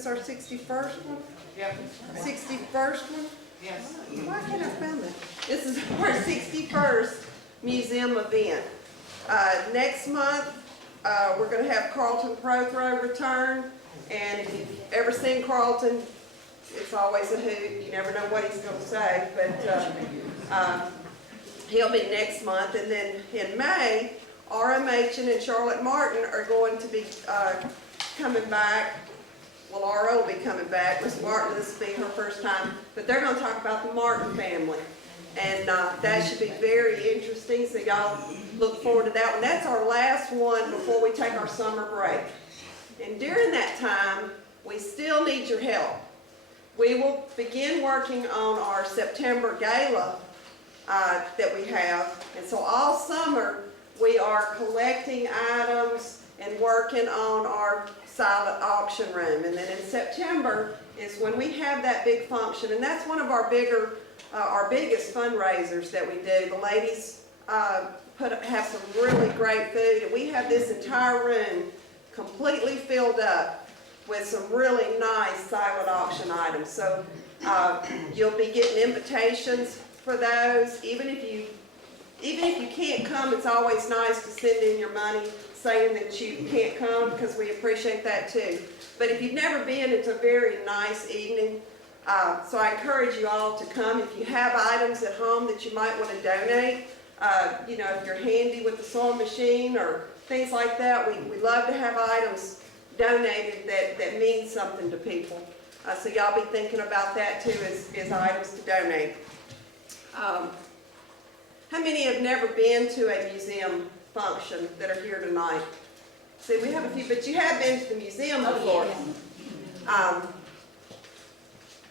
this our 61st one? Yep. 61st one? Yes. Why can't I find that? This is our 61st museum event. Next month, we're going to have Carlton Prothrow return. And if you've ever seen Carlton, it's always a hoot. You never know what he's going to say. But he'll be next month. And then in May, R.M. Machen and Charlotte Martin are going to be coming back. Well, R.O. will be coming back. Miss Martin, this will be her first time. But they're going to talk about the Martin family. And that should be very interesting. So y'all look forward to that one. That's our last one before we take our summer break. And during that time, we still need your help. We will begin working on our September gala that we have. And so all summer, we are collecting items and working on our silent auction room. And then in September is when we have that big function. And that's one of our biggest fundraisers that we do. The ladies have some really great food. And we have this entire room completely filled up with some really nice silent auction items. So you'll be getting invitations for those. Even if you can't come, it's always nice to send in your money saying that you can't come, because we appreciate that too. But if you've never been, it's a very nice evening. So I encourage you all to come. If you have items at home that you might want to donate, you know, if you're handy with the sewing machine or things like that, we love to have items donated that mean something to people. So y'all be thinking about that too as items to donate. How many have never been to a museum function that are here tonight? See, we have a few, but you have been to the museum before.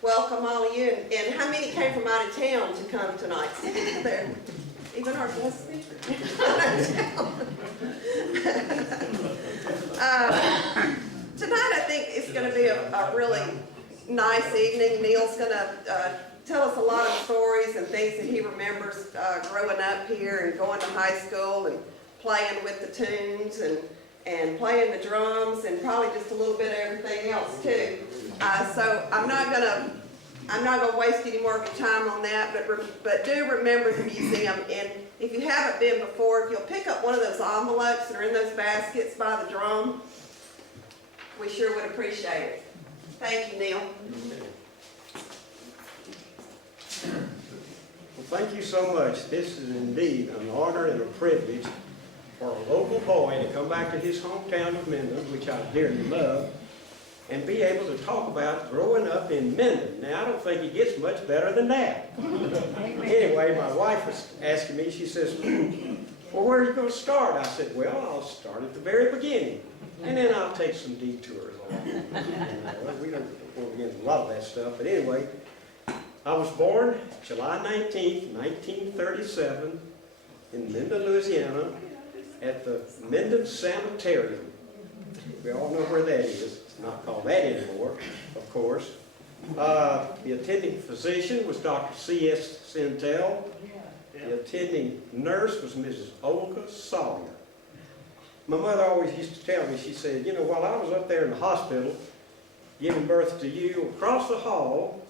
Welcome all of you. And how many came from out of town to come tonight? There. Even our guest speaker. Tonight I think it's going to be a really nice evening. Neil's going to tell us a lot of stories and things that he remembers growing up here and going to high school and playing with the tunes and playing the drums and probably just a little bit of everything else too. So I'm not gonna waste any more of your time on that, but do remember the museum. And if you haven't been before, if you'll pick up one of those envelopes that are in those baskets by the drum, we sure would appreciate it. Thank you, Neil. Well, thank you so much. This is indeed an honor and a privilege for a local boy to come back to his hometown of Minden, which I dearly love, and be able to talk about growing up in Minden. Now, I don't think it gets much better than that. Anyway, my wife was asking me, she says, well, where are you going to start? I said, well, I'll start at the very beginning, and then I'll take some detours on. We don't want to get into a lot of that stuff, but anyway, I was born July 19th, 1937 in Minden, Louisiana at the Minden Sanitarium. We all know where that is. It's not called that anymore, of course. The attending physician was Dr. C.S. Sintel. The attending nurse was Mrs. Olga Sawyer. My mother always used to tell me, she said, you know, while I was up there in the hospital giving birth to you, across the hall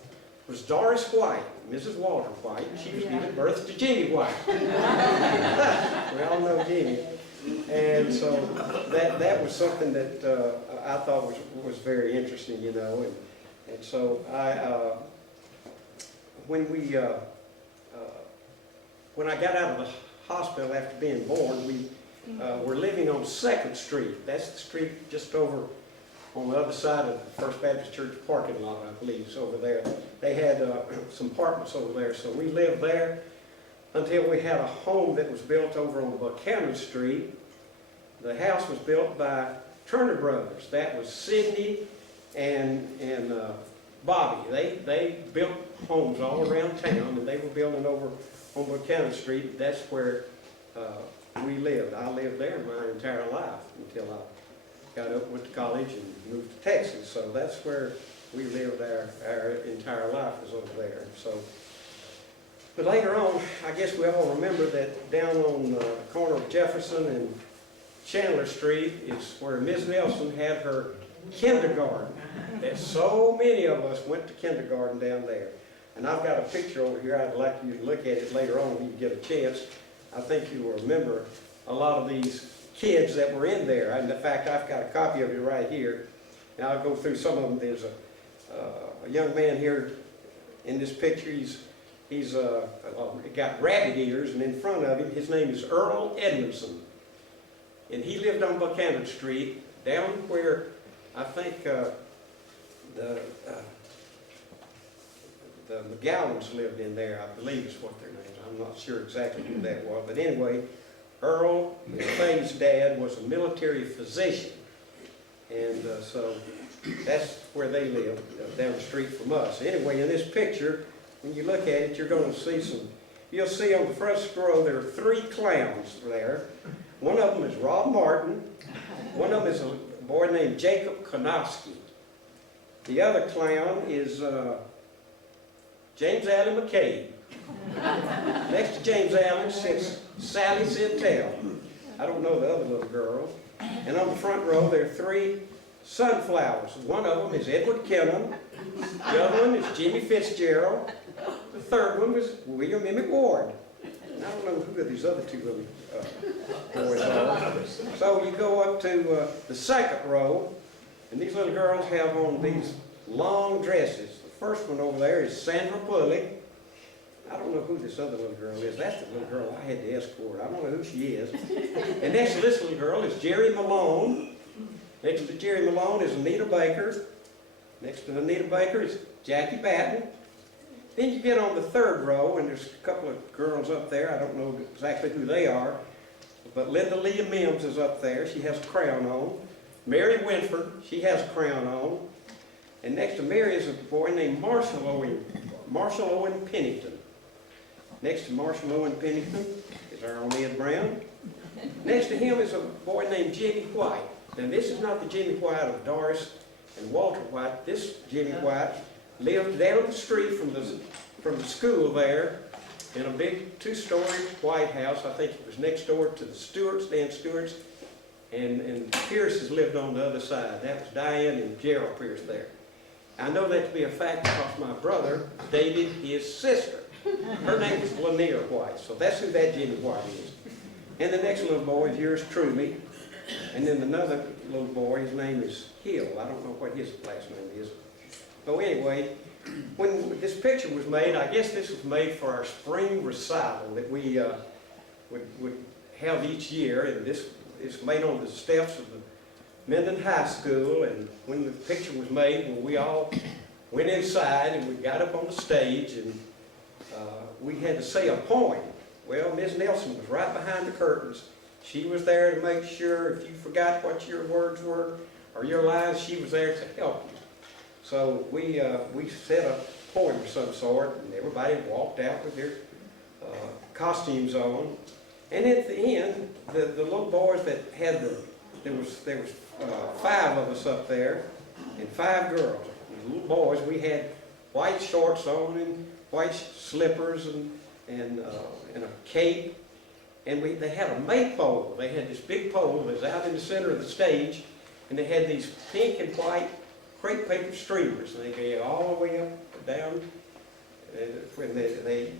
was Doris White, Mrs. Walter White. She was giving birth to Jimmy White. We all know Jimmy. And so that was something that I thought was very interesting, you know. And so when I got out of the hospital after being born, we were living on 2nd Street. That's the street just over on the other side of the First Baptist Church parking lot, I believe. It's over there. They had some apartments over there, so we lived there until we had a home that was built over on Buchanan Street. The house was built by Turner Brothers. That was Sidney and Bobby. They built homes all around town, and they were building over on Buchanan Street. That's where we lived. I lived there my entire life until I got up, went to college, and moved to Texas. So that's where we lived our entire life, was over there. So, but later on, I guess we all remember that down on the corner of Jefferson and Chandler Street is where Ms. Nelson had her kindergarten. that so many of us went to kindergarten down there. And I've got a picture over here. I'd like you to look at it later on when you get a chance. I think you will remember a lot of these kids that were in there. And in fact, I've got a copy of it right here. Now I'll go through some of them. There's a young man here in this picture. He's got rabbit ears, and in front of him, his name is Earl Edmondson. And he lived on Buchanan Street, down where I think the McGowans lived in there, I believe is what their names. I'm not sure exactly who that was. But anyway, Earl, Faye's dad, was a military physician. And so that's where they lived, down the street from us. Anyway, in this picture, when you look at it, you're going to see you'll see on the first row there are 3 clowns there. One of them is Rob Martin. One of them is a boy named Jacob Konofsky. The other clown is James Allen McCabe. Next to James Allen sits Sally Zintel. I don't know the other little girl. And on the front row there are 3 sunflowers. One of them is Edward Kennan. The other one is Jimmy Fitzgerald. The third one was William Emmett Ward. And I don't know who these other 2 little boys are. So you go up to the second row, and these little girls have on these long dresses. The first one over there is Sandra Pulley. I don't know who this other little girl is. That's the little girl I had to escort. I don't know who she is. And next to this little girl is Jerry Malone. Next to Jerry Malone is Anita Baker. Next to Anita Baker is Jackie Batten. Then you get on the third row, and there's a couple of girls up there. I don't know exactly who they are. But Linda Leah Mims is up there. She has a crown on. Mary Winford, she has a crown on. And next to Mary is a boy named Marshall Owen Pennington. Next to Marshall Owen Pennington is our own Ed Brown. Next to him is a boy named Jimmy White. And this is not the Jimmy White of Doris and Walter White. This Jimmy White lived down the street from the school there in a big 2-story white house. I think it was next door to the Stewarts, Dan Stewarts, and Pierces lived on the other side. That was Diane and Gerald Pierce there. I know that to be a fact because my brother dated his sister. Her name was Lanier White, so that's who that Jimmy White is. And the next little boy is yours truly. And then another little boy, his name is Hill. I don't know what his last name is. So anyway, when this picture was made, I guess this was made for our spring recital that we would have each year. And this is made on the steps of the Minden High School. And when the picture was made, when we all went inside and we got up on the stage and we had to say a poem. Well, Ms. Nelson was right behind the curtains. She was there to make sure if you forgot what your words were or your lines, she was there to help you. So we said a poem of some sort, and everybody walked out with their costumes on. And at the end, the little boys that had there was 5 of us up there, and 5 girls. The little boys, we had white shorts on and white slippers and a cape. And they had a maypole. They had this big pole that was out in the center of the stage, and they had these pink and white crepe paper streamers, and they go all the way up and down. And when they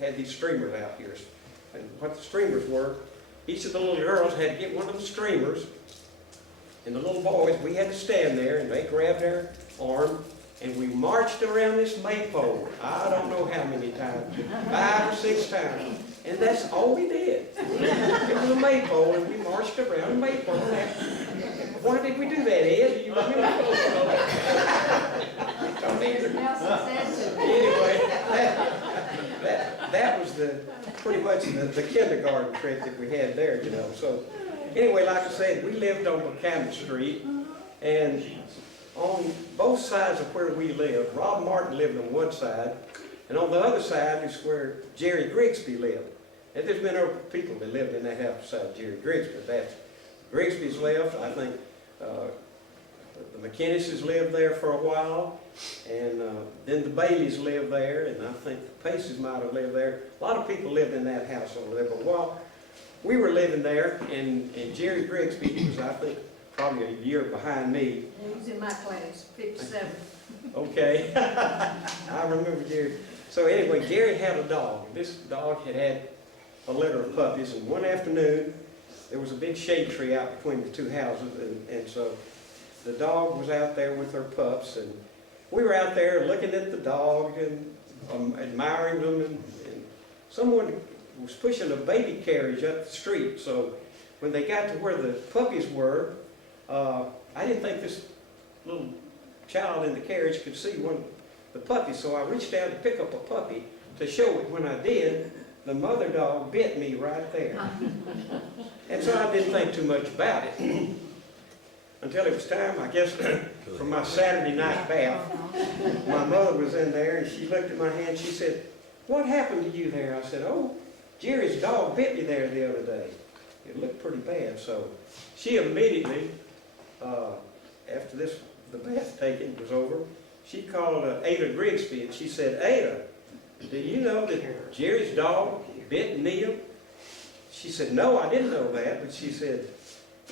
had these streamers out here, and what the streamers were, each of the little girls had to get one of the streamers, and the little boys, we had to stand there, and they grabbed their arm, and we marched around this maypole. I don't know how many times, 5 or 6 times. And that's all we did. It was a maypole, and we marched around a maypole. Why did we do that, Ed? Do you remember? Anyway, that was pretty much the kindergarten trip that we had there, you know. So anyway, like I said, we lived on Buchanan Street, and on both sides of where we lived, Rob Martin lived on one side, and on the other side is where Jerry Grigsby lived. And there's been other people that lived in that house beside Jerry Grigsby. That's Grigsby's left. I think the McKinnises lived there for a while, and then the Baileys lived there, and I think the Paces might have lived there. A lot of people lived in that house over there. But while we were living there, and Jerry Grigsby, he was, I think, probably a year behind me. He was in my class, 57. Okay, I remember Jerry. So anyway, Jerry had a dog. This dog had had a litter of puppies, and one afternoon, there was a big shade tree out between the two houses, and so the dog was out there with her pups, and we were out there looking at the dog and admiring them, and someone was pushing a baby carriage up the street. So when they got to where the puppies were, I didn't think this little child in the carriage could see one of the puppies, so I reached down to pick up a puppy to show it. When I did, the mother dog bit me right there. And so I didn't think too much about it until it was time, I guess, for my Saturday night bath. My mother was in there, and she looked at my hand. She said, "What happened to you there?" I said, "Oh, Jerry's dog bit me there the other day. It looked pretty bad." So she immediately, after the bath taking was over, she called Ada Grigsby, and she said, "Ada, do you know that Jerry's dog bit Neil?" She said, "No, I didn't know that," but she said,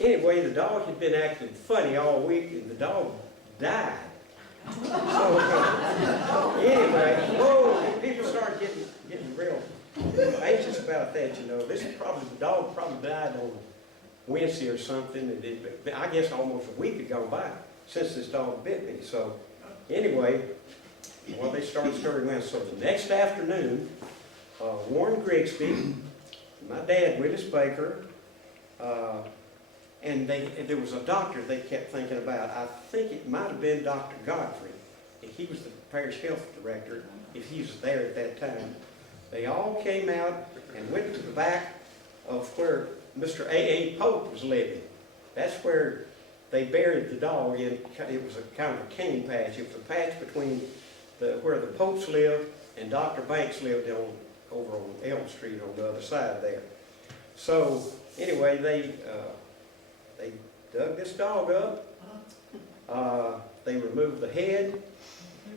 anyway, the dog had been acting funny all week, and the dog died. So, anyway, people started getting real anxious about that, you know. The dog probably died on Wednesday or something, and I guess almost a week had gone by since this dog bit me. So, anyway, well, they started stirring around. So the next afternoon, Warren Grigsby, my dad, Willis Baker, and there was a doctor they kept thinking about. I think it might have been Dr. Godfrey. He was the parish health director, if he was there at that time. They all came out and went to the back of where Mr. A.A. Pope was living. That's where they buried the dog in. It was a kind of a cane patch. It was a patch between where the Popes lived and Dr. Banks lived over on Elm Street on the other side there. So anyway, they dug this dog up. They removed the head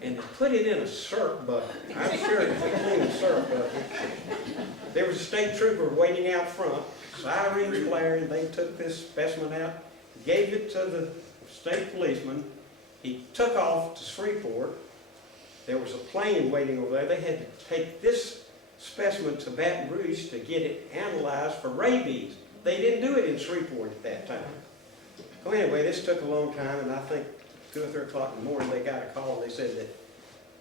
and they put it in a syrup bucket. I'm sure it was a clean syrup bucket. There was a state trooper waiting out front, sirens blaring. They took this specimen out, gave it to the state policeman. He took off to Shreveport. There was a plane waiting over there. They had to take this specimen to Baton Rouge to get it analyzed for rabies. They didn't do it in Shreveport at that time. So anyway, this took a long time, and I think 2 or 3 o'clock in the morning they got a call. They said that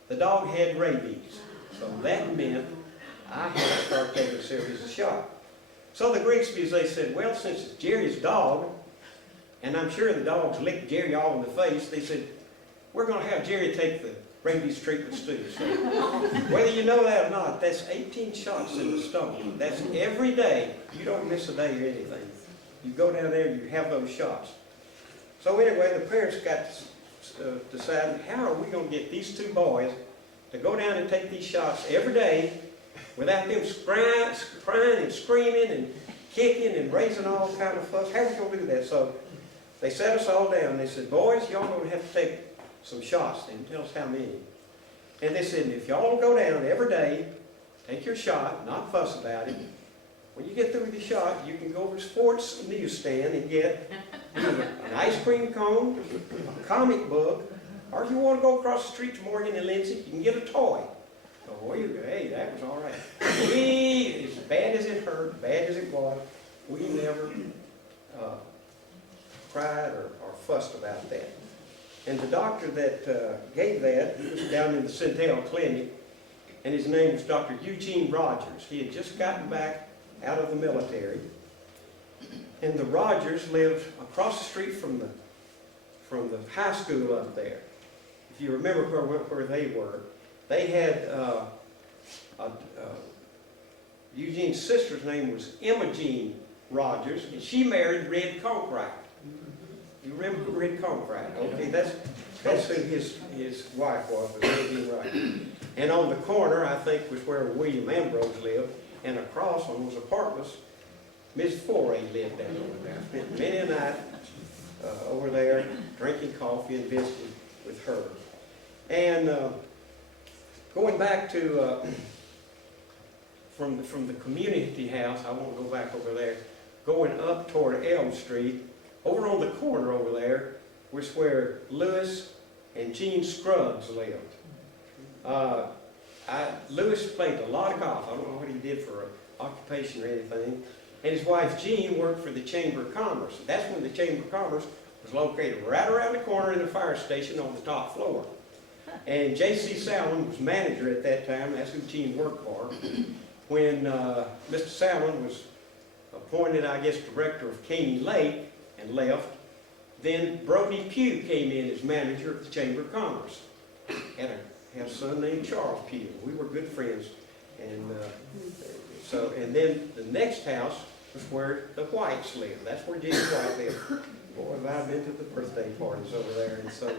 the dog had rabies. So that meant I had to start taking a series of shots. So the Grigsbys, they said, well, since it's Jerry's dog, and I'm sure the dogs licked Jerry all in the face, they said, we're going to have Jerry take the rabies treatments too. So whether you know that or not, that's 18 shots in the stomach. That's every day. You don't miss a day or anything. You go down there, you have those shots. So anyway, the parents got to decide, how are we going to get these 2 boys to go down and take these shots every day without them crying and screaming and kicking and raising all kind of fuss? How are we going to do that? So they sat us all down. They said, boys, y'all going to have to take some shots. They didn't tell us how many. And they said, if y'all go down every day, take your shot, not fuss about it. When you get through with your shot, you can go over to sports newsstand and get either an ice cream cone, a comic book, or if you want to go across the street to Morgan and Lindsay, you can get a toy. So, hey, that was all right. As bad as it hurt, bad as it was, we never cried or fussed about that. And the doctor that gave that, he was down in the Centennial Clinic, and his name was Dr. Eugene Rogers. He had just gotten back out of the military, and the Rogers lived across the street from the high school up there. If you remember where they were, they had Eugene's sister's name was Imogene Rogers, and she married Red Conkright. You remember who Red Conkright? Okay, that's who his wife was Imogene Rogers. And on the corner, I think, was where William Ambrose lived, and across on those apartments, Miss Foray lived down over there. I spent many a night over there drinking coffee and visiting with her. And going back to from the community house, I won't go back over there, going up toward Elm Street, over on the corner over there was where Lewis and Gene Scruggs lived. Lewis played a lot of golf. I don't know what he did for an occupation or anything. And his wife Jean worked for the Chamber of Commerce. That's when the Chamber of Commerce was located right around the corner in the fire station on the top floor. And J.C. Salmon was manager at that time. That's who Gene worked for. When Mr. Salmon was appointed, I guess, director of Caney Lake and left, then Brody Pugh came in as manager of the Chamber of Commerce. Had a son named Charles Pugh. We were good friends. And and then the next house was where the Whites lived. That's where Jimmy White lived. Boy, have I been to the birthday parties over there. And so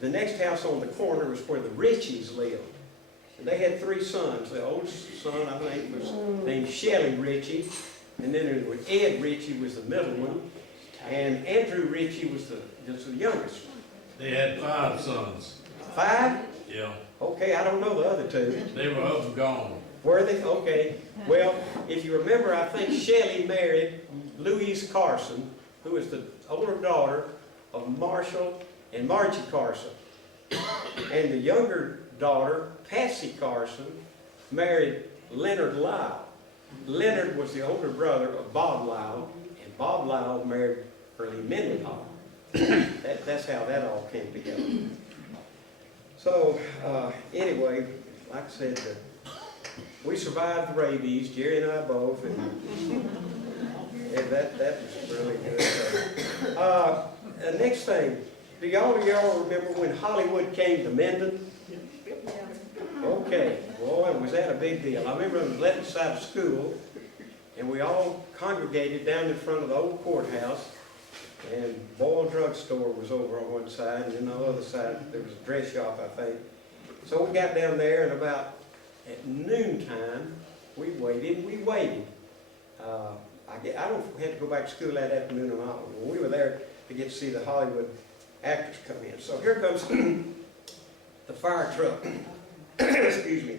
the next house on the corner was where the Richies lived. And they had 3 sons. The oldest son, I think, was named Shelley Ritchie. And then there was Ed Ritchie was the middle one. And Andrew Ritchie was the youngest one. They had 5 sons. 5? Yeah. Okay, I don't know the other 2. They were up and gone. Were they? Okay. Well, if you remember, I think Shelley married Louise Carson, who was the older daughter of Marshall and Margie Carson. And the younger daughter, Patsy Carson, married Leonard Lyle. Leonard was the older brother of Bob Lyle, and Bob Lyle married Early Mendenhall. That's how that all came together. So, anyway, like I said, we survived the rabies, Jerry and I both, and that was really good. The next thing, do y'all remember when Hollywood came to Minden? Okay, boy, was that a big deal. I remember I was left side of school, and we all congregated down in front of the old courthouse, and Boyle Drug Store was over on one side, and then on the other side there was a dress shop, I think. So we got down there, and about at noontime, we waited. I don't have to go back to school that afternoon or not. We were there to get to see the Hollywood actors come in. So here comes the fire truck. Excuse me.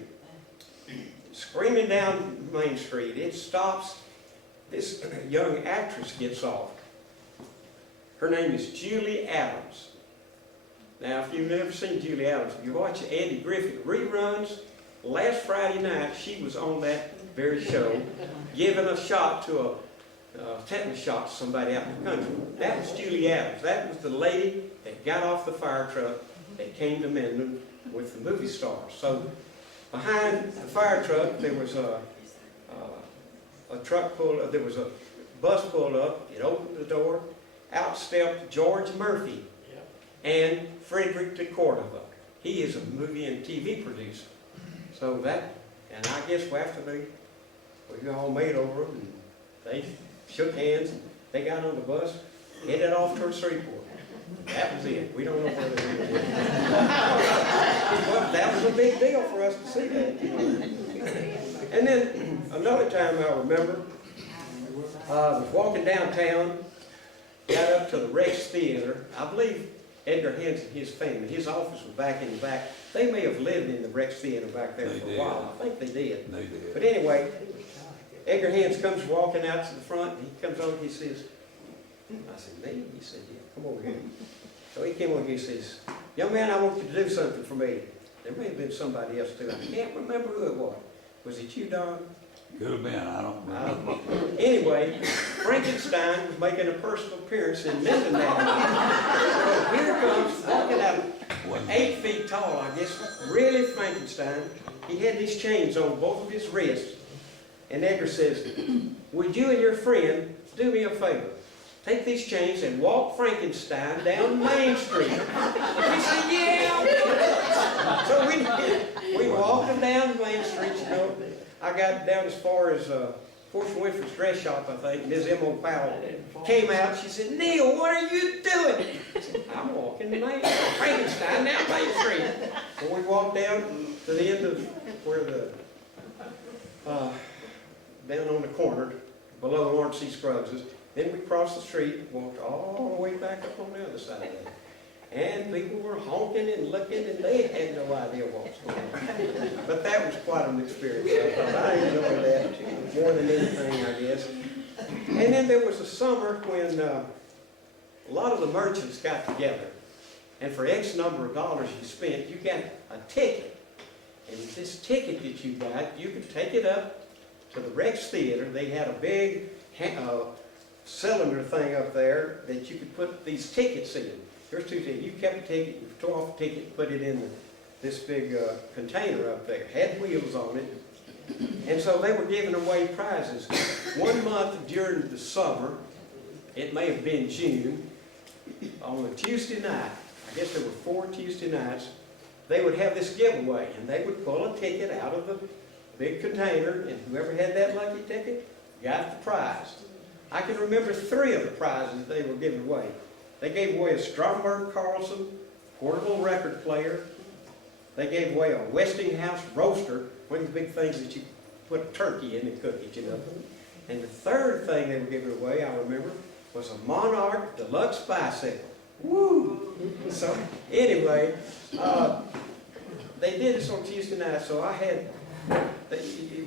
Screaming down Main Street. It stops. This young actress gets off. Her name is Julie Adams. Now, if you've never seen Julie Adams, if you watch Andy Griffith reruns, last Friday night she was on that very show, giving a shot to a tetanus shot to somebody out in the country. That was Julie Adams. That was the lady that got off the fire truck that came to Minden with the movie stars. So behind the fire truck there was a truck there was a bus pulled up. It opened the door. Out stepped George Murphy and Frederick de Cordova. He is a movie and TV producer. So that, and I guess after we all made over them, and they shook hands, they got on the bus, headed off towards Shreveport. That was it. We don't know where they went. But that was a big deal for us to see that. And then another time I remember, I was walking downtown, got up to the Rex Theater. I believe Edgar Hens and his family, his office was back in the back. They may have lived in the Rex Theater back there for a while. I think they did. They did. But anyway, Edgar Hens comes walking out to the front, and he comes over, he says, I said, me? He said, yeah, come over here. So he came over, he says, young man, I want you to do something for me. There may have been somebody else too. I can't remember who it was. Was it you, Don? Could have been, I don't remember. Anyway, Frankenstein was making a personal appearance in Minden now. So here comes, walking out 8 feet tall, I guess, really Frankenstein. He had these chains on both of his wrists. And Edgar says, would you and your friend do me a favor? Take these chains and walk Frankenstein down Main Street. He said, yeah. So we did. We walked him down Main Street, you know. I got down as far as Fortune Winfrey's dress shop, I think. Ms. M.O. Powell came out. She said, Neil, what are you doing? I said, I'm walking Frankenstein down Main Street. So we walked down to the end of where down on the corner, below Lawrence C. Scruggs is. Then we crossed the street, walked all the way back up on the other side of it. And people were honking and looking, and they had no idea what was going on. But that was quite an experience. I enjoyed that more than anything, I guess. And then there was a summer when a lot of the merchants got together, and for X number of dollars you spent, you got a ticket. And this ticket that you got, you could take it up to the Rex Theater. They had a big cylinder thing up there that you could put these tickets in. There's two tickets. You kept a ticket, you tore off the ticket, put it in this big container up there. Had wheels on it. And so they were giving away prizes. 1 month during the summer, it may have been June, on a Tuesday night, I guess there were 4 Tuesday nights, they would have this giveaway, and they would pull a ticket out of the big container, and whoever had that lucky ticket got the prize. I can remember 3 of the prizes they were giving away. They gave away a Stromberg Carlson portable record player. They gave away a Westinghouse roaster, one of the big things that you put a turkey in and cook it, you know. And the 3rd thing they were giving away, I remember, was a Monarch Deluxe bicycle. Woo! So, anyway, they did this on Tuesday night, so I had,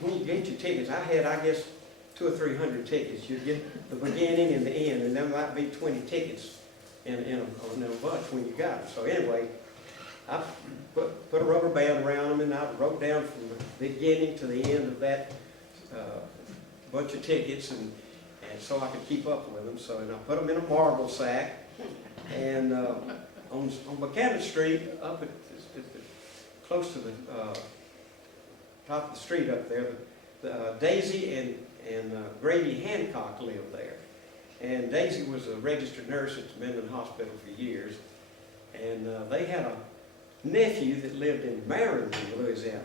when you get your tickets, I had, I guess, 200 or 300 tickets. You get the beginning and the end, and there might be 20 tickets in a bunch when you got them. So anyway, I put a rubber band around them, and I wrote down from the beginning to the end of that bunch of tickets, and so I could keep up with them. So, and I put them in a marble sack, and on Buchanan Street, up at close to the top of the street up there, Daisy and Grady Hancock lived there. And Daisy was a registered nurse at the Minden Hospital for years. And they had a nephew that lived in Minden, Louisiana.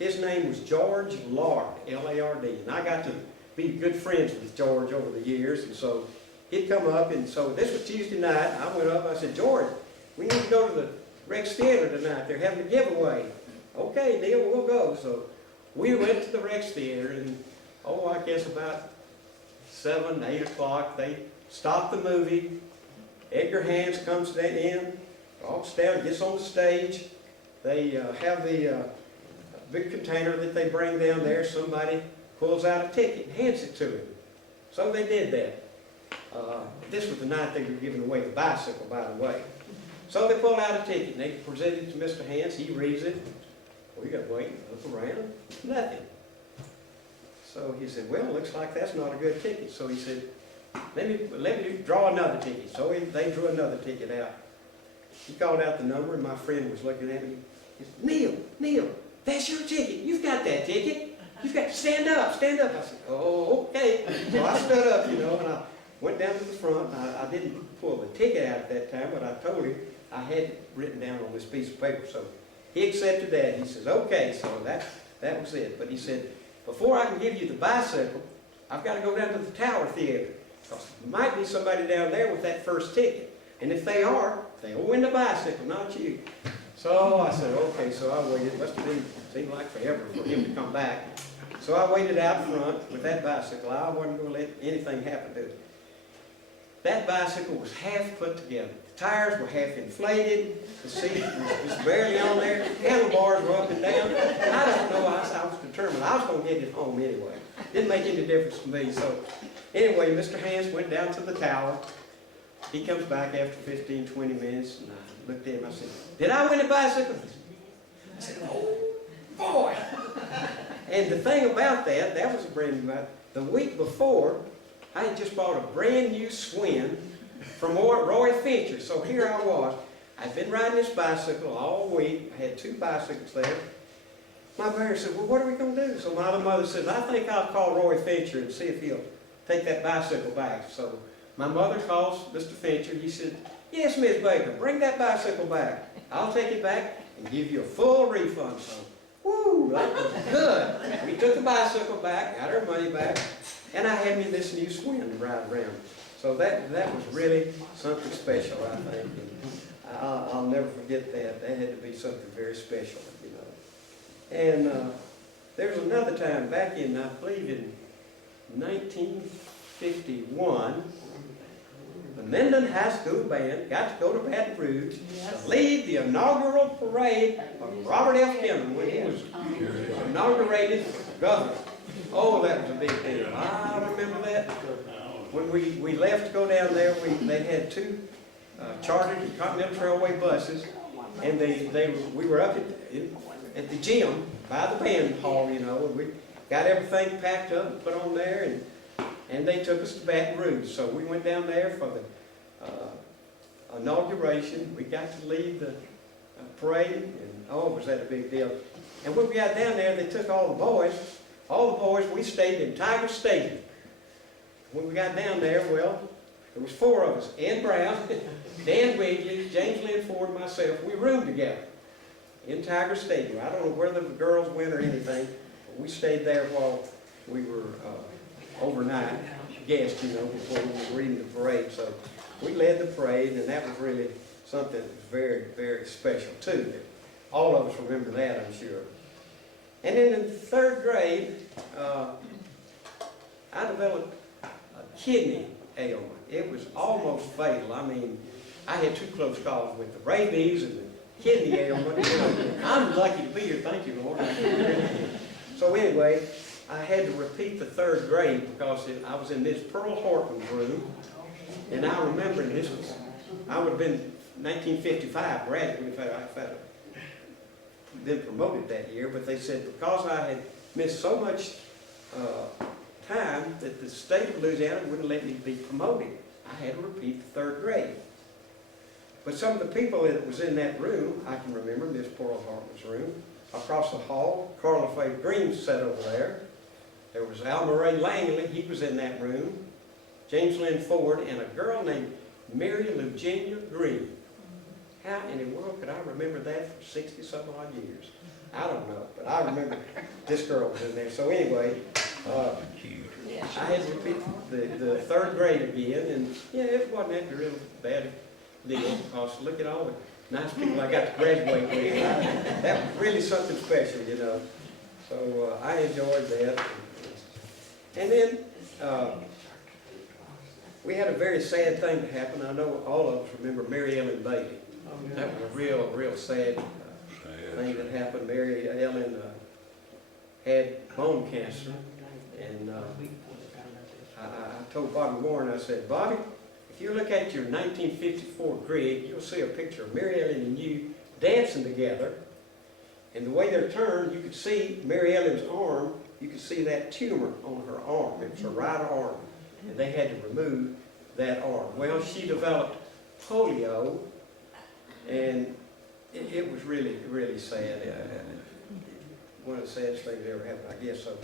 His name was George Lloyd, L-A-R-D. And I got to be good friends with George over the years. And so he'd come up, and so this was Tuesday night. I went up, I said, George, we need to go to the Rex Theater tonight. They're having a giveaway. Okay, Neil, we'll go. So we went to the Rex Theater, and I guess about 7, 8 o'clock, they stopped the movie. Edgar Hans comes in, walks down, gets on the stage. They have the big container that they bring down there. Somebody pulls out a ticket and hands it to him. So they did that. This was the night they were giving away the bicycle, by the way. So they pulled out a ticket, and they presented it to Mr. Hans. He reads it. We got to wait and look around. Nothing. So he said, well, looks like that's not a good ticket. So he said, let me draw another ticket. So they drew another ticket out. He called out the number, and my friend was looking at me. He said, Neil, that's your ticket. You've got that ticket. You've got to stand up, stand up. I said, oh, okay. So I stood up, and I went down to the front. I didn't pull the ticket out at that time, but I told him I had it written down on this piece of paper. So he accepted that. He says, okay, so that was it. But he said, before I can give you the bicycle, I've got to go down to the Tower Theater. Because there might be somebody down there with that first ticket. And if they are, they'll win the bicycle, not you. So I said, okay, so I waited. It must have seemed like forever for him to come back. So I waited out front with that bicycle. I wasn't going to let anything happen to it. That bicycle was half put together. The tires were half inflated. The seat was just barely on there. Handlebars were up and down. I don't know. I was determined I was going to get it home anyway. Didn't make any difference to me. So anyway, Mr. Hans went down to the tower. He comes back after 15, 20 minutes, and I looked at him. I said, did I win a bicycle? I said, oh, boy. And the thing about that was a brand new bicycle. The week before, I had just bought a brand new Swin from Roy Fincher. So here I was. I'd been riding this bicycle all week. I had 2 bicycles there. My parents said, well, what are we going to do? So my other mother said, I think I'll call Roy Fincher and see if he'll take that bicycle back. So my mother calls Mr. Fincher. He said, yes, Miss Baker, bring that bicycle back. I'll take it back and give you a full refund. So, woo, that was good. We took the bicycle back, got our money back, and I had me this new Swin to ride around. So that was really something special, I think. And I'll never forget that. That had to be something very special, And there was another time back in, I believe in 1951, the Minden High School Band got to go to Baton Rouge to lead the inaugural parade of Robert F. Kennedy when he was inaugurated governor. Oh, that was a big deal. I remember that. when we left to go down there, they had two chartered Continental Railway buses, and we were up at the gym by the band hall, you know, and we got everything packed up and put on there, and they took us to Baton Rouge. So we went down there for the inauguration. We got to lead the parade, and oh, was that a big deal. And when we got down there, they took all the boys, we stayed in Tiger Stadium. When we got down there, well, there was four of us, Ed Brown, Dan Wigley, James Lynn Ford, and myself. We roomed together in Tiger Stadium. I don't know whether the girls went or anything, but we stayed there while we were overnight guests, you know, before we were reading the parade. So we led the parade, and that was really something that was very, very special too. All of us remember that, I'm sure. And then in third grade, I developed a kidney ailment. It was almost fatal. I mean, I had two close calls with the rabies and the kidney ailment. You know, I'm lucky to be here. Thank you, Lord. So anyway, I had to repeat the third grade because I was in Miss Pearl Horton's room, and I remember this was, I would have been 1955 graduate if I'd been promoted that year, but they said because I had missed so much time that the state of Louisiana wouldn't let me be promoted. I had to repeat the third grade. But some of the people that was in that room, I can remember Miss Pearl Horton's room. Across the hall, Carla Faye Green sat over there. There was Al Murray Langley, he was in that room. James Lynn Ford, and a girl named Mary Eugenia Green. How in the world could I remember that for 60-some odd years? I don't know, but I remember this girl was in there. So anyway, I had to repeat the third grade again, and yeah, it wasn't that real bad deal, because look at all the nice people I got to graduate with. That was really something special, you know. So I enjoyed that. And then we had a very sad thing to happen. I know all of us remember Mary Ellen Bailey. That was a real sad thing that happened. Mary Ellen had bone cancer, and I told Bobby Warren, I said, Bobby, if you look at your 1954 grid, you'll see a picture of Mary Ellen and you dancing together, and the way they're turned, you could see Mary Ellen's arm, you could see that tumor on her arm. It was her right arm, and they had to remove that arm. Well, she developed polio, and it was really, really sad. One of the saddest things that ever happened, I guess. So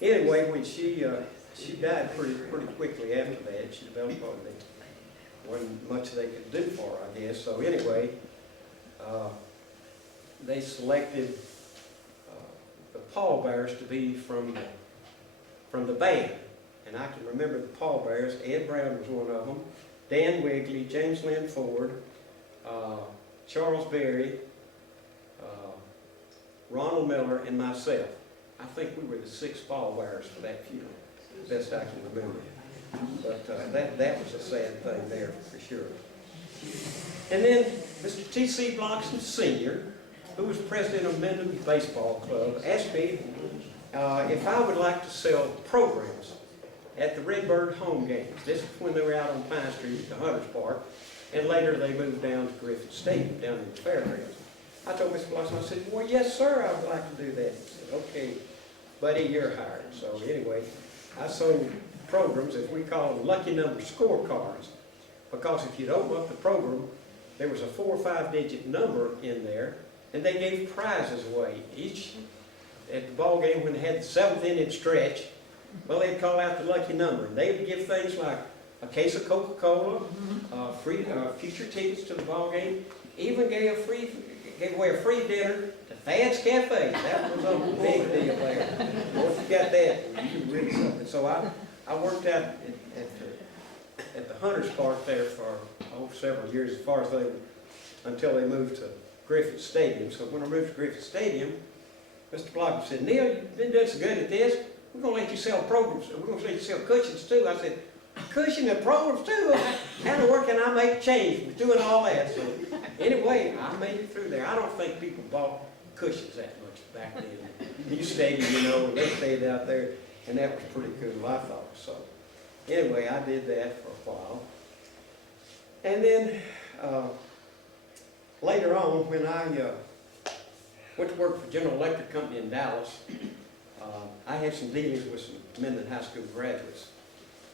anyway, when she died pretty quickly after that. She developed polio. Wasn't much they could do for her, I guess. So anyway, they selected the pallbearers to be from the band. And I can remember the pallbearers. Ed Brown was one of them. Dan Wigley, James Lynn Ford, Charles Berry, Ronald Miller, and myself. I think we were the 6 pallbearers for that funeral, best I can remember. But that was a sad thing there, for sure. And then Mr. T.C. Bloxham Sr., who was president of Minden Baseball Club, asked me if I would like to sell programs at the Redbird home games. This is when they were out on Pine Street at the Hunters Park, and later they moved down to Griffith Stadium, down in the fairgrounds. I told Mr. Bloxham, I said, well, yes, sir, I would like to do that. He said, okay, buddy, you're hired. So anyway, I sold programs, as we call them, lucky number scorecards, because if you'd open up the program, there was a 4 or 5 digit number in there, and they gave prizes away. Each, at the ball game when they had the 7th inning stretch, well, they'd call out the lucky number. And they would give things like a case of Coca-Cola, free future tickets to the ball game, even gave away a free dinner to Thad's Cafe. That was a big deal there. Once you got that, you really something. So I worked out at the Hunters Park there for several years, as far as until they moved to Griffith Stadium. So when I moved to Griffith Stadium, Mr. Blocker said, Neil, you've been doing so good at this, we're going to let you sell programs. We're going to let you sell cushions too. I said, cushion and programs too? How in the world can I make change with doing all that? So anyway, I made it through there. I don't think people bought cushions that much back then. You stayed, you know, and they stayed out there, and that was pretty cool, I thought. So anyway, I did that for a while. And then later on, when I went to work for General Electric Company in Dallas, I had some dealings with some Minden High School graduates.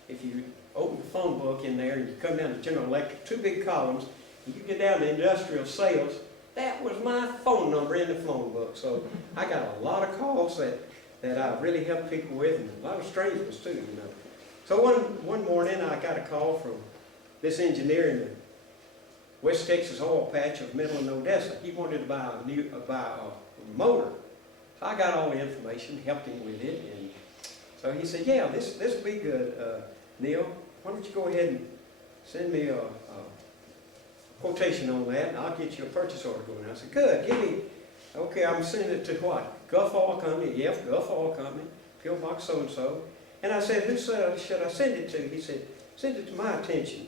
If you open the phone book in there and you come down to General Electric, 2 big columns, and you get down to industrial sales, that was my phone number in the phone book. So I got a lot of calls that I really helped people with, and a lot of strange ones too, you know. So one morning I got a call from this engineer in the West Texas oil patch of Middle and Odessa. He wanted to buy a motor. So I got all the information, helped him with it, and so he said, yeah, this will be good, Neil. Why don't you go ahead and send me a quotation on that, and I'll get you a purchase order going. I said, good, give me, okay, I'm sending it to what? Gulf Oil Company, yep, Gulf Oil Company, P.O. Box so-and-so. And I said, who should I send it to? He said, send it to my attention.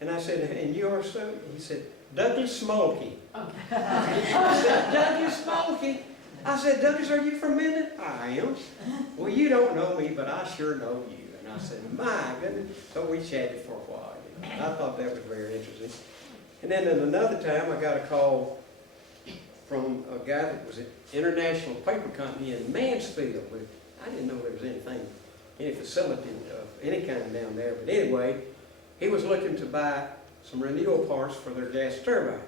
And I said, and yours, sir? He said, Douglas Smolky. I said, Douglas Smolky? I said, Douglas, are you from Minden? I am. Well, you don't know me, but I sure know you. And I said, my goodness. So we chatted for a while. You know. I thought that was very interesting. And then another time, I got a call from a guy that was at International Paper Company in Mansfield. I didn't know there was any facility of any kind down there. But anyway, he was looking to buy some renewal parts for their gas turbine.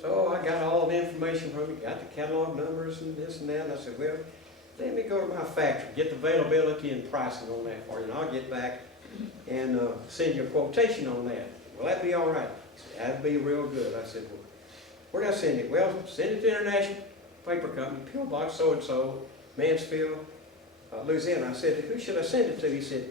So I got all the information from him, got the catalog numbers and this and that, and I said, well, let me go to my factory, get the availability and pricing on that for you, and I'll get back and send you a quotation on that. Will that be all right? He said, that'd be real good. I said, well, where do I send it? Well, send it to International Paper Company, P.O. Box so-and-so, Mansfield, Louisiana. I said, who should I send it to? He said,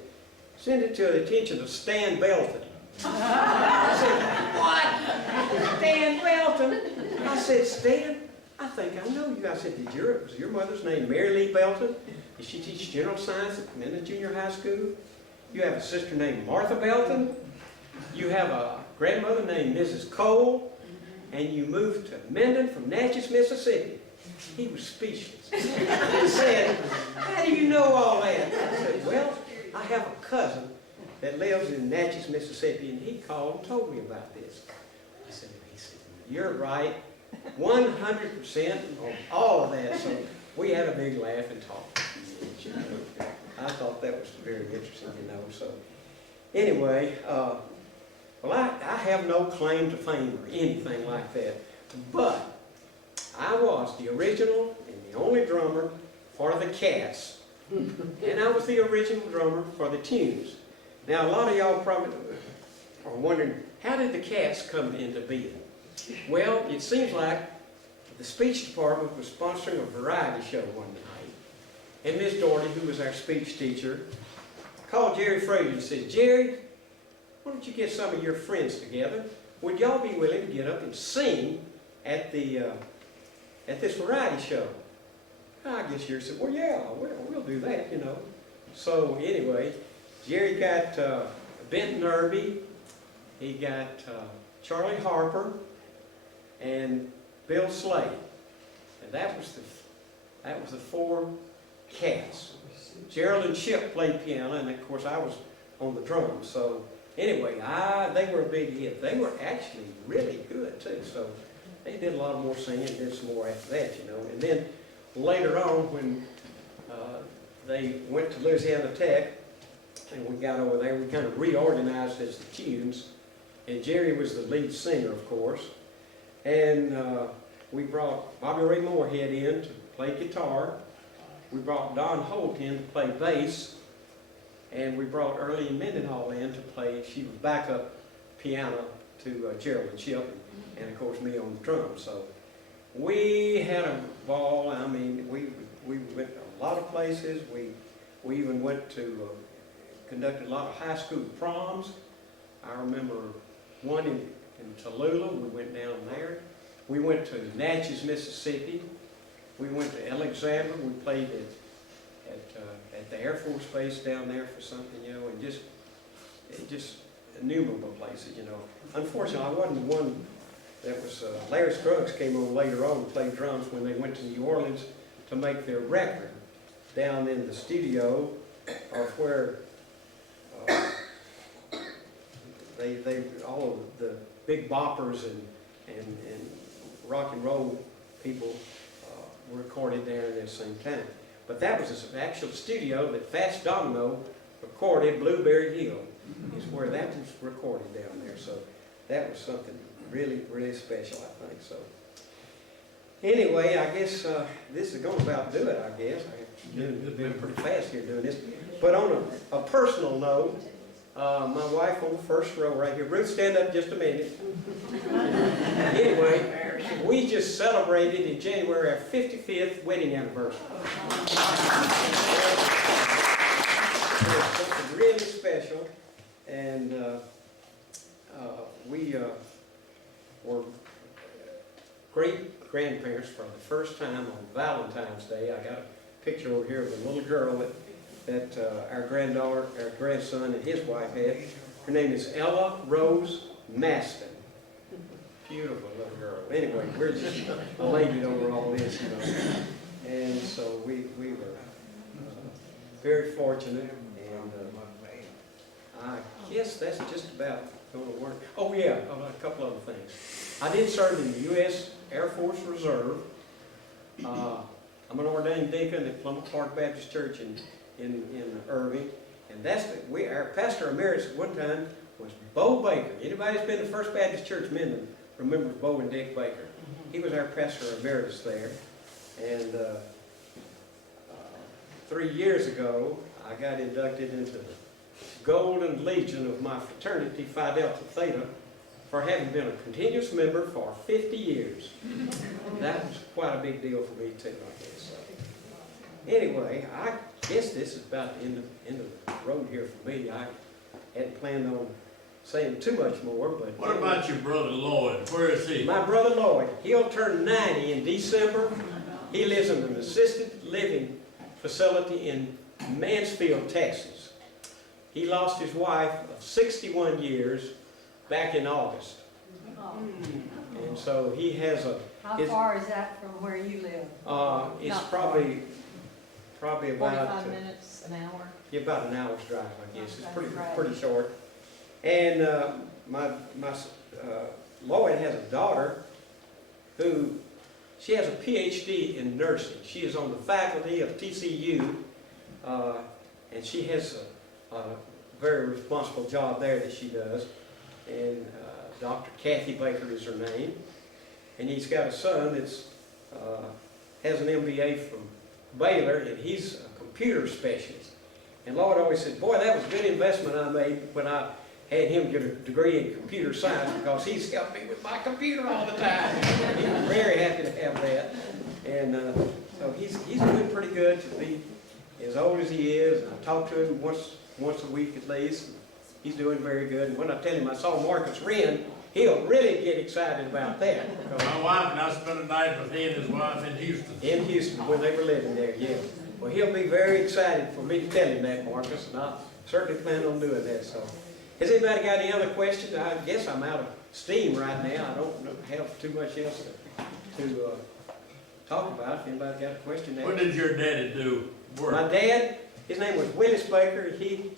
send it to the attention of Stan Belton. I said, what? Stan Belton? I said, Stan, I think I know you. I said, was your mother's name Mary Lee Belton? Did she teach general science at Minden Junior High School? You have a sister named Martha Belton? You have a grandmother named Mrs. Cole? And you moved to Minden from Natchez, Mississippi? He was speechless. He said, how do you know all that? I said, well, I have a cousin that lives in Natchez, Mississippi, and he called and told me about this. He said, you're right, 100% on all of that. So we had a big laugh and talk. I thought that was very interesting, you know. So anyway, well, I have no claim to fame or anything like that, but I was the original and the only drummer for the Cats, and I was the original drummer for the Tunes. Now, a lot of y'all probably are wondering, how did the Cats come into being? Well, it seems like the speech department was sponsoring a variety show one night, and Miss Doherty, who was our speech teacher, called Jerry Frazier and said, Jerry, why don't you get some of your friends together? Would y'all be willing to get up and sing at this variety show? I guess Jerry said, well, yeah, we'll do that, you know. So anyway, Jerry got Benton Irby, he got Charlie Harper, and Bill Slade, and that was the 4 Cats. Gerald and Chip played piano, and of course I was on the drums. So anyway, they were a big hit. They were actually really good too. So they did a lot more singing, did some more after that, you know. And then later on, when they went to Louisiana Tech, and we got over there, we kind of reorganized as the Tunes, and Jerry was the lead singer, of course, and we brought Bobby Ray Moorhead in to play guitar, we brought Don Holt in to play bass, and we brought Early Mendenhall in to play, she was backup piano to Gerald and Chip, and of course me on the drums. So we had a ball. I mean, we went a lot of places. We even went to conducted a lot of high school proms. I remember one in Tallulah. We went down there. We went to Natchez, Mississippi. We went to Alexander. We played at the Air Force Base down there for something, you know, and just innumerable places, you know. Unfortunately, I wasn't the one that was, Larry Scruggs came on later on and played drums when they went to New Orleans to make their record down in the studio of where all of the big boppers and rock and roll people were recorded there at the same time. But that was an actual studio that Fats Domino recorded. Blueberry Hill is where that was recorded down there. So that was something really, really special, I think. So anyway, I guess this is going to about do it, I guess. I've been pretty fast here doing this. But on a personal note, my wife on the first row right here. Ruth, stand up just a minute. Anyway, we just celebrated in January our 55th wedding anniversary. It was something really special, and we were great grandparents for the first time on Valentine's Day. I got a picture over here of a little girl that our grandson and his wife had. Her name is Ella Rose Maston. Beautiful little girl. Anyway, we're just elated over all this, you know. And so we were very fortunate, and I guess that's just about going to work. Oh yeah, a couple other things. I did serve in the U.S. Air Force Reserve. I'm an ordained deacon at Plymouth Park Baptist Church in Irving, and our pastor emeritus at one time was Bo Baker. Anybody that's been to First Baptist Church Minden remembers Bo and Dick Baker. He was our pastor emeritus there, and 3 years ago I got inducted into the Golden Legion of my fraternity, Phi Delta Theta, for having been a continuous member for 50 years. That was quite a big deal for me too, I guess. Anyway, I guess this is about the end of the road here for me. I hadn't planned on saying too much more, but... What about your brother Lloyd? Where is he? My brother Lloyd, he'll turn 90 in December. He lives in an assisted living facility in Mansfield, Texas. He lost his wife of 61 years back in August. And so he has a... How far is that from where you live? It's Not probably about... 45 minutes, an hour? Yeah, about an hour's drive, I guess. It's Right. pretty short. And Lloyd has a daughter who, she has a PhD in nursing. She is on the faculty of TCU, and she has a very responsible job there that she does. And Dr. Kathy Baker is her name. And he's got a son that's has an MBA from Baylor, and he's a computer specialist. And Lloyd always said, boy, that was a good investment I made when I had him get a degree in computer science, because he's helped me with my computer all the time. He was very happy to have that. And so he's doing pretty good to be as old as he is. And I talk to him once a week at least. He's doing very good. And when I tell him I saw Marcus Wren, he'll really get excited about that. My wife and I spent a night with he and his wife in Houston. In Houston, when they were living there, yeah. Well, he'll be very excited for me to tell him that, Marcus, and I certainly plan on doing that. So, has anybody got any other questions? I guess I'm out of steam right now. I don't have too much else to talk about. If anybody got a question there. What did your daddy do? Work? My dad, his name was Willis Baker. He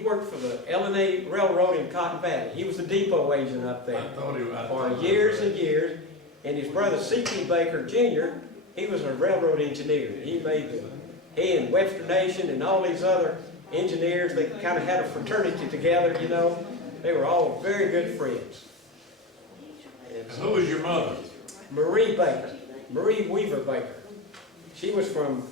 worked for the L&A Railroad in Cotton Valley. He was the depot agent up there for years and years. And his brother C.P. Baker Jr., he was a railroad engineer. He and Webster Nation and all these other engineers, they kind of had a fraternity together, you know. They were all very good friends. And Who was your mother? Marie Baker, Marie Weaver Baker. She was from,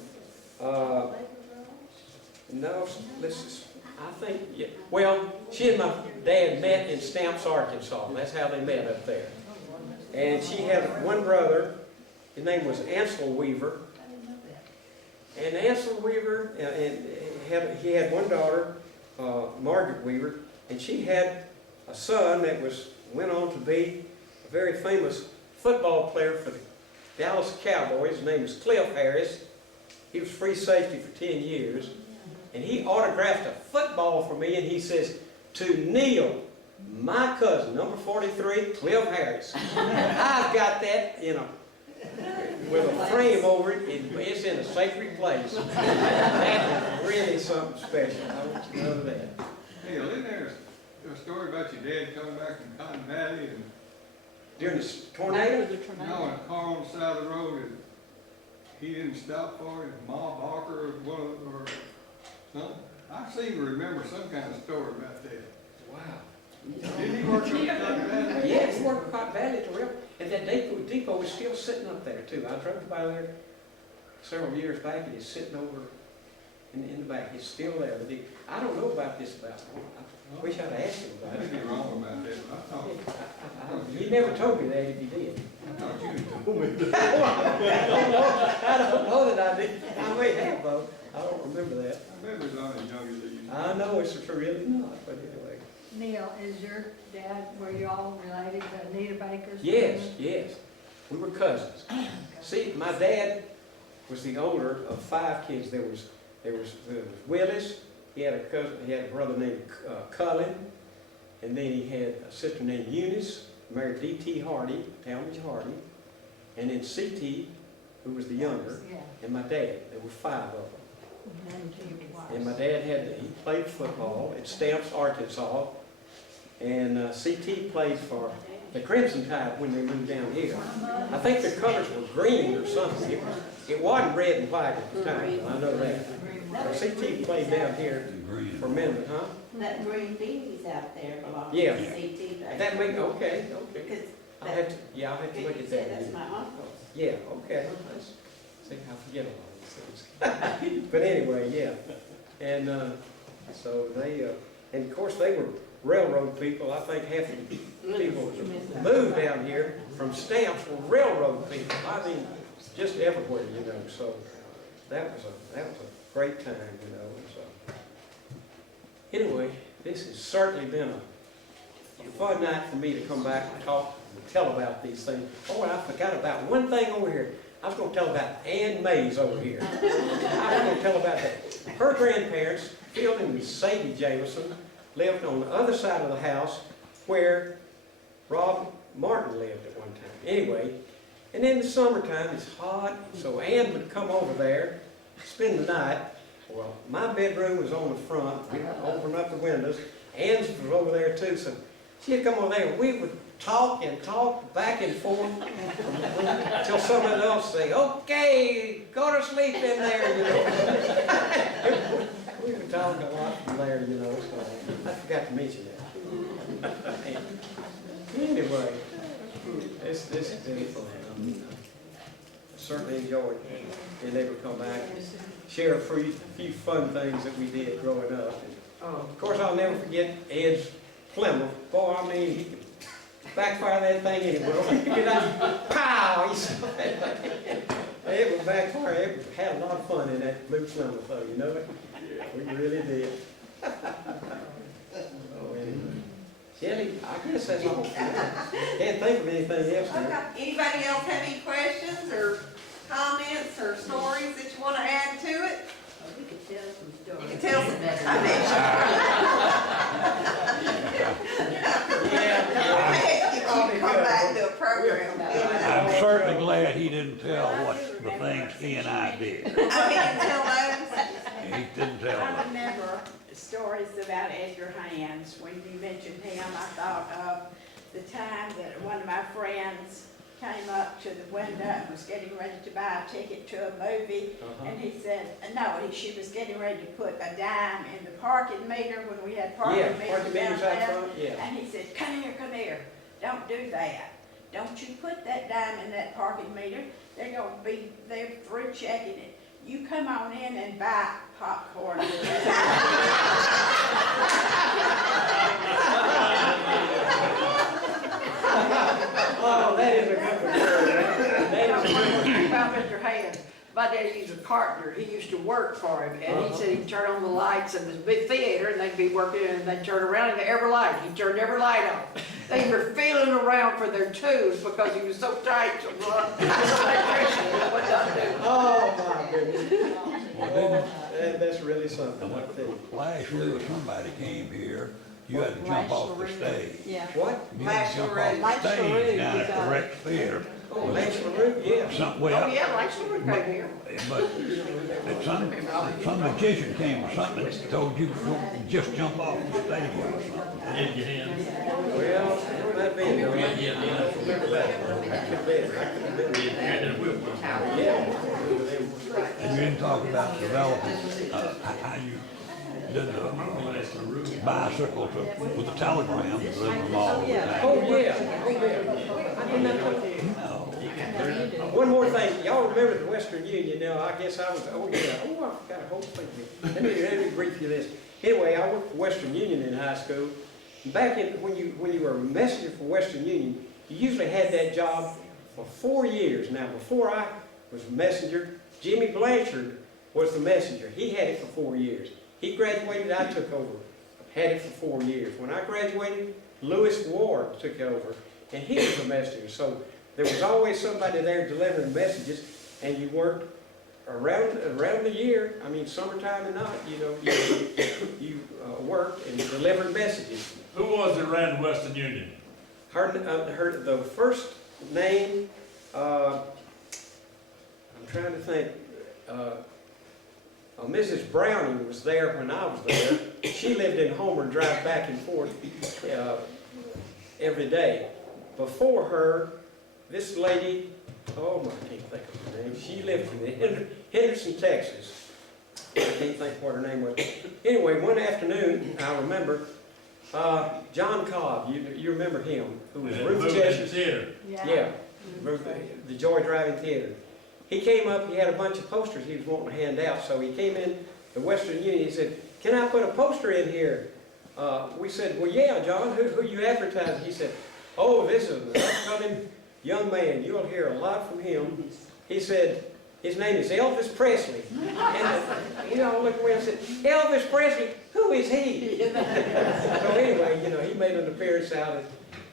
she and my dad met in Stamps, Arkansas. That's how they met up there. And she had one brother, his name was Ansel Weaver. And Ansel Weaver, he had one daughter, Margaret Weaver, and she had a son that went on to be a very famous football player for the Dallas Cowboys. His name was Cliff Harris. He was free safety for 10 years. And he autographed a football for me, and he says, "To Neil, my cousin, number 43, Cliff Harris." I've got that with a frame over it. It's in a sacred place. That is really something special. I want you to know that. Neil, isn't there a story about your dad coming back from Cotton Valley and, During the tornado? no, and a car on the side of the road and he didn't stop for it, Ma Barker or one of, or something. I seem to remember some kind of story about that. Wow. Didn't he work on Cotton Valley? Yes, he worked in Cotton Valley at the rail, and that depot is still sitting up there too. I drove by there several years back, and it's sitting over in the back. It's still there. I don't know about this about. I wish I'd asked him I about may it. be wrong about that, but I thought, He never told me that if he did. I thought you had told me. I don't know that I did. I may have though. I don't remember that. I remember it's not as young as you. I know it's really not, but anyway. Neil, is your dad, were you all related to Anita Baker's? Yes, family? yes. We were cousins. See, my dad was the older of 5 kids. There was Willis. He had a cousin. He had a brother named Cullen, and then he had a sister named Eunice, married D.T. Hardy, Talmadge Hardy, and then C.T., who was the younger, Yeah. and my dad. There were 5 of them. And my dad he played football at Stamps, Arkansas, and C.T. played for the Crimson Tide when they moved down here. I think the colors were green or something. It wasn't red and white at the time, I know that. C.T. played down here for Minden, huh? That green beanies out there belong Yeah. to CT. That means, okay. Because I'll have to look at that. that's my uncle's. Yeah, okay. See, I forget all these things. But anyway, yeah. And so they, and of course they were railroad people. I think half the people that moved down here from Stamps were railroad people. I mean, just everywhere, you know. So that was a great time, you know. So anyway, this has certainly been a fun night for me to come back and talk and tell about these things. Oh, and I forgot about one thing over here. I was going to tell about Ann Mays over here. I was going to tell about that. Her grandparents, Phil and Sadie Jameson, lived on the other side of the house where Rob Martin lived at one time. Anyway, and in the summertime, it's hot, so Ann would come over there, spend the night. Well, my bedroom was on the front. We'd open up the windows. Ann's was over there too, so she'd come over there and we would talk and talk back and forth until someone else say, okay, go to sleep in there, you know. We would talk a lot from there, you know, so I forgot to mention that. Anyway, this has been fun. I certainly enjoyed being able to come back and share a few fun things that we did growing up. And, of course, I'll never forget Ed's Plymouth. Boy, I mean, he could backfire that thing anywhere. Pow! It would backfire. It had a lot of fun in that blue Plymouth, though. You know it? We really did. Oh, anyway. Shelley, I guess that's all. Can't think of anything else here. Anybody else have any questions or comments or stories that you want to add to it? We could tell some stories. You can tell some. I bet you come back to a program. I'm certainly glad he didn't tell what the things he and I did. I didn't tell those. He didn't tell I them. remember stories about Edgar Hands. When you mentioned him, I thought of the time that one of my friends came up to the window and was getting ready to buy a ticket to a movie. And he said, she was getting ready to put a dime in the parking meter when we had parking meters down there. Yeah. And he said, come here, don't do that. Don't you put that dime in that parking meter. They're going to be there through checking it. You come on in and buy popcorn. Oh, that is a good one. That is a good one. About Mr. Hands, my daddy used a partner, he used to work for him, and he said he'd turn on the lights in this big theater, and they'd be working, and they'd turn around and every light, he turned every light on. They were feeling around for their tubes because he was so tight, so electrician would not do. Oh, my goodness. Oh, that's really something, I tell you. Last year, somebody came here, you had to jump off the stage. Yeah. What? You had to jump off the stage down at the rec theater. Oh, Lance LaRue, yeah. Some, Oh, well, yeah, like someone came here. but some magician came or something that told you to just jump off the stage or something. Hit your hand. Well, it might be, though. I don't remember that. I could have been. And then whip. Yeah. And you didn't talk about developing, how you did the bicycles with the telegram, deliver them all the time. Oh, yeah, oh, yeah. One more thing, y'all remember the Western Union, now, I guess I was, oh, yeah, oh, I forgot a whole thing here. Let me brief you this. Anyway, I worked for Western Union in high school. Back in, when you were a messenger for Western Union, you usually had that job for 4 years. Now, before I was a messenger, Jimmy Blanchard was the messenger. He had it for 4 years. He graduated, I took over, had it for 4 years. When I graduated, Lewis Ward took over, and he was the messenger. So there was always somebody there delivering messages, and you worked around the year. I mean, summertime and not, you know, you worked and delivered messages. Who was it ran the Western Union? The first name, I'm trying to think, Mrs. Browning was there when I was there. She lived in Homer, drive back and forth every day. Before her, this lady, oh, I can't think of her name. She lived in Henderson, Texas. I can't think what her name was. Anyway, one afternoon, I remember, John Cobb, you remember him, who was Ruth Jess's Theater. yeah, the Joy Driving Theater. He came up, he had a bunch of posters he was wanting to hand out, so he came in the Western Union, he said, "Can I put a poster in here?" We said, "Well, yeah, John, who you advertising?" He said, "Oh, this is an upcoming young man, you'll hear a lot from him." He said, "His name is Elvis Presley." And we all looked away and said, "Elvis Presley, who is he?" So anyway, you know, he made an appearance out at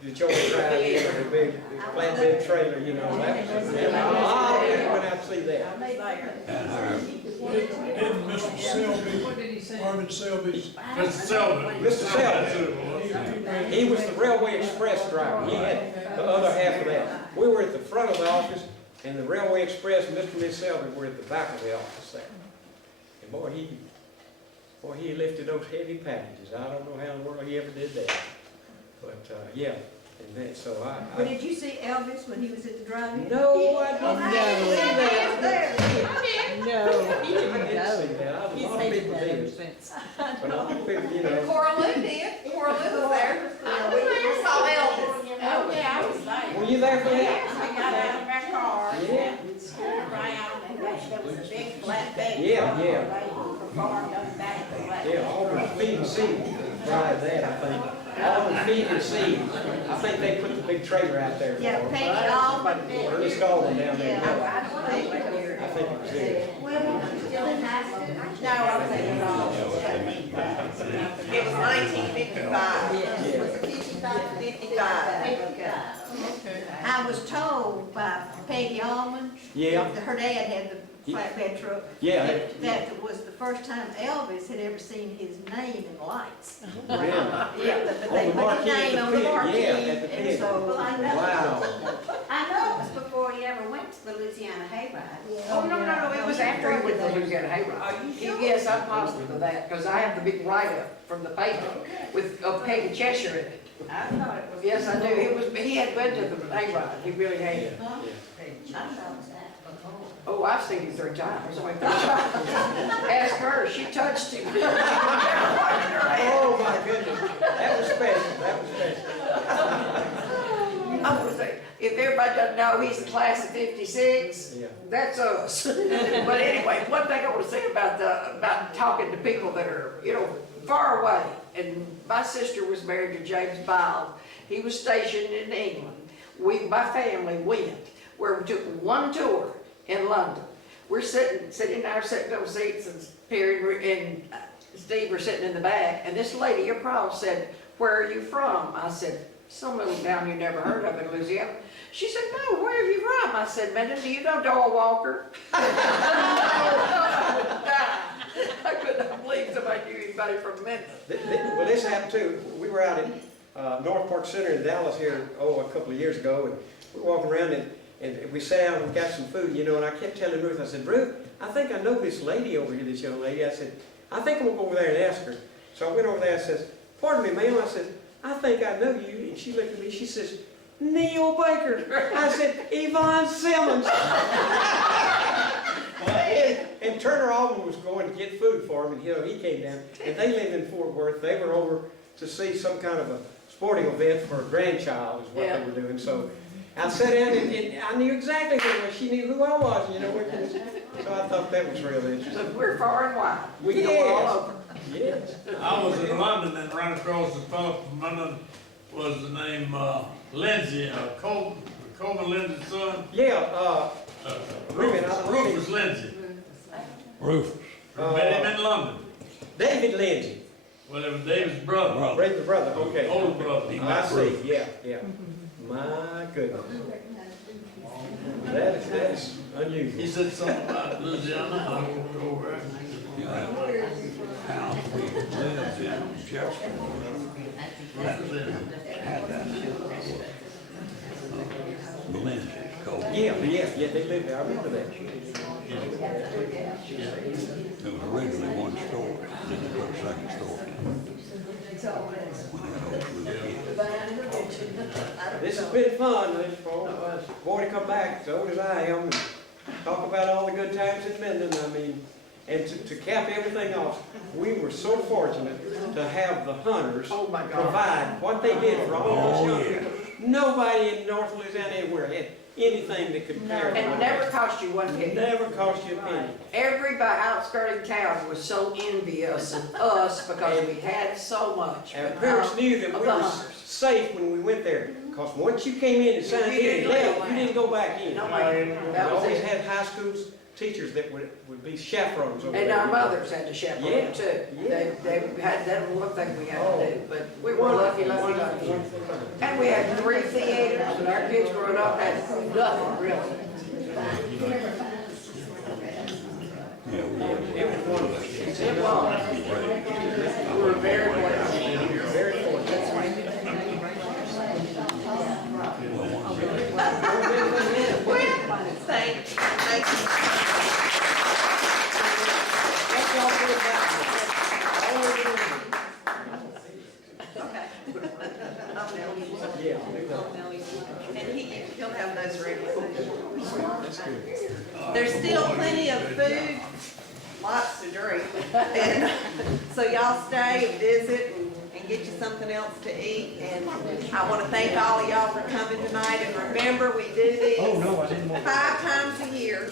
the Joy Drive, you know, the big flatbed trailer, you know, that was, a lot of people went out to see that. Didn't Mr. Selby, What did he say? Marvin Selby's, Mr. Selby. Mr. Selby, he was the Railway Express driver, he had the other half of that. We were at the front of the office, and the Railway Express and Mr. and Miss Selby were at the back of the office there. And boy, he lifted those heavy packages. I don't know how in the world he ever did that. But, yeah, and then, so But did you see Elvis when he was at the drive-in? no, I didn't see that. No. I didn't see that. A lot of people did. But a lot of people, you know. Cora Lou did. Cora Lou was there. I saw Elvis. Oh, yeah, I was there. Were you there for that? I got out of my car Yeah. and stood around, and there was a big flatbed. Yeah, truck yeah. performed on the back of the flatbed. Yeah, all the feed and seed drive that, I think. All the feed and seed. I think they put the big trailer out there. Yeah, for it. Peggy Allman. Ernest Goldman down there. I don't think we were. I think it was there. No, I was at It was 1955. I was told by Peggy Allman, Yeah, her dad had the flatbed truck, yeah, that it was the first time Elvis had ever seen his name in lights. really. Yeah, but On they the put marquee his at name the on the pit, marquee, yeah, at the and pit. so. Wow. I know it was before he ever went to the Louisiana Hayride. Oh, no, it was after he went to the Louisiana Hayride. Yes, I'm positive of that, because I have the big write-up from the paper with Peggy Cheshire in it. I thought it was. Yes, I do. He had been to the Hayride, he really had. I thought it was that before. Oh, I've seen him 3 times. Ask her, she touched him. Oh, my goodness. That was special, that was special. I was like, if everybody doesn't know he's the class of '56, Yeah. that's us. But anyway, one thing I want to say about talking to people that are, you know, far away. And my sister was married to James Biles. He was stationed in England. My family went, where we took one tour in London. We're sitting in our sectional seats, and Perry and Steve were sitting in the back. And this lady across said, "Where are you from?" I said, "Some little town you never heard of in Louisiana." She said, "No, where are you from?" I said, "Minden, do you know Doyle Walker?" I could not believe somebody knew anybody from Minden. Well, this happened too. We were out at North Park Center in Dallas here, a couple of years ago, and we were walking around, and And we sat down and got some food, you know, and I kept telling Ruth, I said, Ruth, I think I know this lady over here, this young lady. I said, I think I'm gonna go over there and ask her. So I went over there and says, pardon me, ma'am. I said, I think I know you. And she looked at me, she says, Neil Baker. I said, Yvonne Simmons. And Turner Alvin was going to get food for him, and you know, he came down, and they lived in Fort Worth. They were over to see some kind of a sporting event for a grandchild is what they were doing. So I sat down and I knew exactly who it was. She knew who I was, you know. So I thought that was real interesting. So we're far and wide. We Yes. go all over. Yes. I was in London and ran across the fellow from London, was the name, Lindsay, Coleman Lindsay's son. Yeah, wait a minute, I don't Rufus Lindsay. Rufus. Met him in London. David Lindsay. Well, it was David's brother, Brother, brother, okay. older brother. I see, yeah, yeah. My goodness. That is unusual. He said something about Louisiana, I won't go over there. You know, house we lived in Jefferson. Had that. Lindsay, Cole. Yeah, they lived there, I remember that. It was originally one story, then they put a second story. When they had old kids. This has been fun, this boy to come back as old as I am and talk about all the good times in Minden. I mean, and to cap everything off, we were so fortunate to have the Hunters provide what they did for all those young people. Nobody in North Louisiana anywhere had anything that could compare. And it never cost you one penny. It never cost you a penny. Everybody outskirting town was so envious of us because we had so much. Our parents knew that we were safe when we went there, because once you came in and signed in and left, you didn't go back in. We always had high school teachers that would be chaperones over there. And our mothers had to chaperone too. Yeah. They had, that was one thing we had to do, but we were lucky. And we had 3 theaters, and our kids growing up had nothing really. Yeah, It was wonderful. It was. We were very blessed. Very fortunate. Thank you. That's all good about it. Yeah. And he'll have those ready. There's still plenty of food, lots to drink. And so y'all stay and visit and get you something else to eat. And I want to thank all of y'all for coming tonight. And remember, we do these 5 times a year,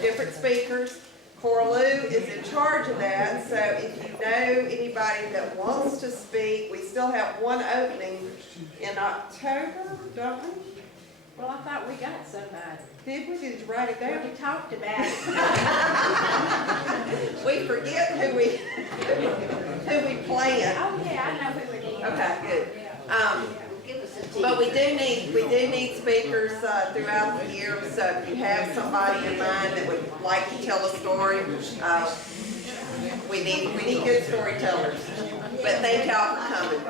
different speakers. Cora Lou is in charge of that, so if you know anybody that wants to speak, we still have one opening in October, don't we? Well, I thought we got somebody. Did we? Did you write it down? We talked about it. We forget who we plan. Oh, yeah, I know who it is. Okay, good. Give us a tease. But we do need speakers throughout the year, so if you have somebody in mind that would like to tell a story, we need good storytellers. But thank y'all for coming.